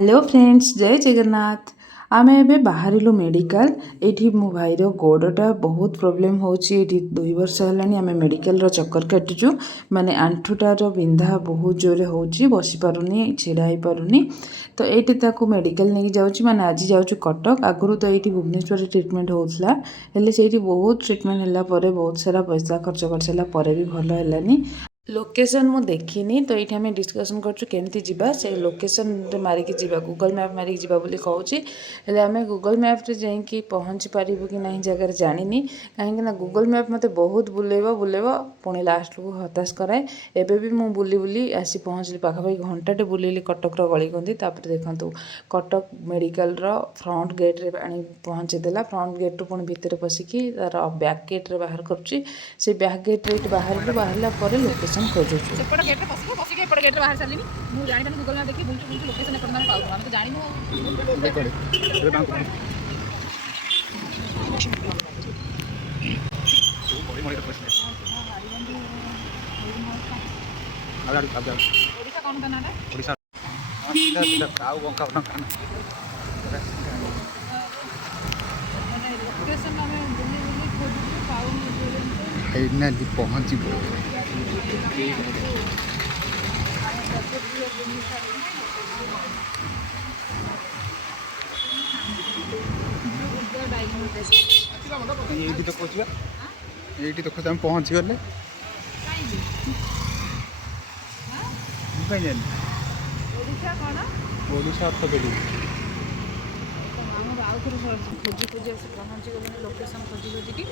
Hello friends जय जगन्नाथ। आमे एबे बाहरिलु मेडिकल। एठी मो भाईर गोडटा बहुत प्रोब्लेम होची। एठी 2 वर्ष हेलानी आमे मेडिकल रो चक्कर काटुचु। माने आंठुटार बिंधा बहुत जोरे होची, बसी पारुनी, छिड़ा ही पारुनी। तो एठी ताकू मेडिकल नहीं जाउची। माने आज जाउचु कटक। आगुरु तो एठी भुवनेश्वर ट्रीटमेंट होउथला, हेले सेठी बहुत ट्रीटमेंट हला परे बहुत सारा पैसा खर्च करसला परे भी भलो हेलानी। लोकेशन मु देखिनी, तो ये आम डिस्कसन करछु केमती जीवा। से लोकेशन मारिकी जीवा, गूगल मैप मारिकी जीवा बोली कहूची। हेले आमे गूगल मैप रे जाइकी पहुँची पारिबु कि नहीं जगह जानिनी। कहीं ना गूगल मैप मते बहुत बुलेइबो पुणी लास्ट को हताश कराए। एबे भी मु बुली बुली आसी पहुँचली, पाखापाखि घंटाटे बुलेली कटक गली गंदी। तापर देखंतु कटक मेडिकल रो फ्रंट गेट रे आनी पहुँचे देला। फ्रंट गेट रु पुणी भितर पसिकी तार बैक गेट रे बाहर करची। से बैक गेट रे बाहरला परे लोकेशन खोजुछु। सेपट गेट रे पसिको पसिके एपट गेट रे बाहर सालिनी। मु जानि तने गूगल मैप देखि बुलचु बुलचु लोकेशन एपट में पाउ। हम तो जानिनु देखो रे बांको बड़ी मोड़ी पछले आगा ओडिसा कोन तनाडा ओडिसा सीधा काउ बंका बंका माने लोकेशन में बुली बुली खोजु पाउ बोले एना दी पहुंची एठी तो कोचबा एठी तो हम पहुंच गले काई जानी ओडिसा कोन ओडिसा ऑर्थोपेडिक हम आउ थोर खोजी खोजी आसी पहुंची गले लोकेशन खोजी खोजी की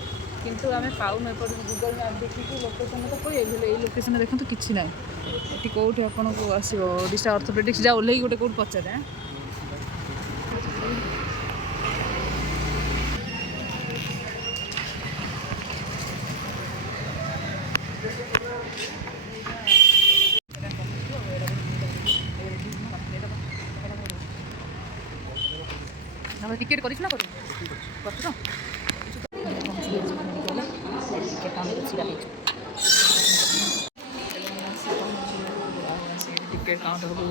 किंतु आमे पाउ एपट गूगल मैप देखि लोकेशन तो कोई एले ए लोकेशन देखंतु किछि नै। एटी कोठी आपन को आसीबो ओडिसा ऑर्थोपेडिक्स जा ओलेई गोटे कोठ पचारे। हम टिकट करिस ना करू करछ तो टिकट काउंटर को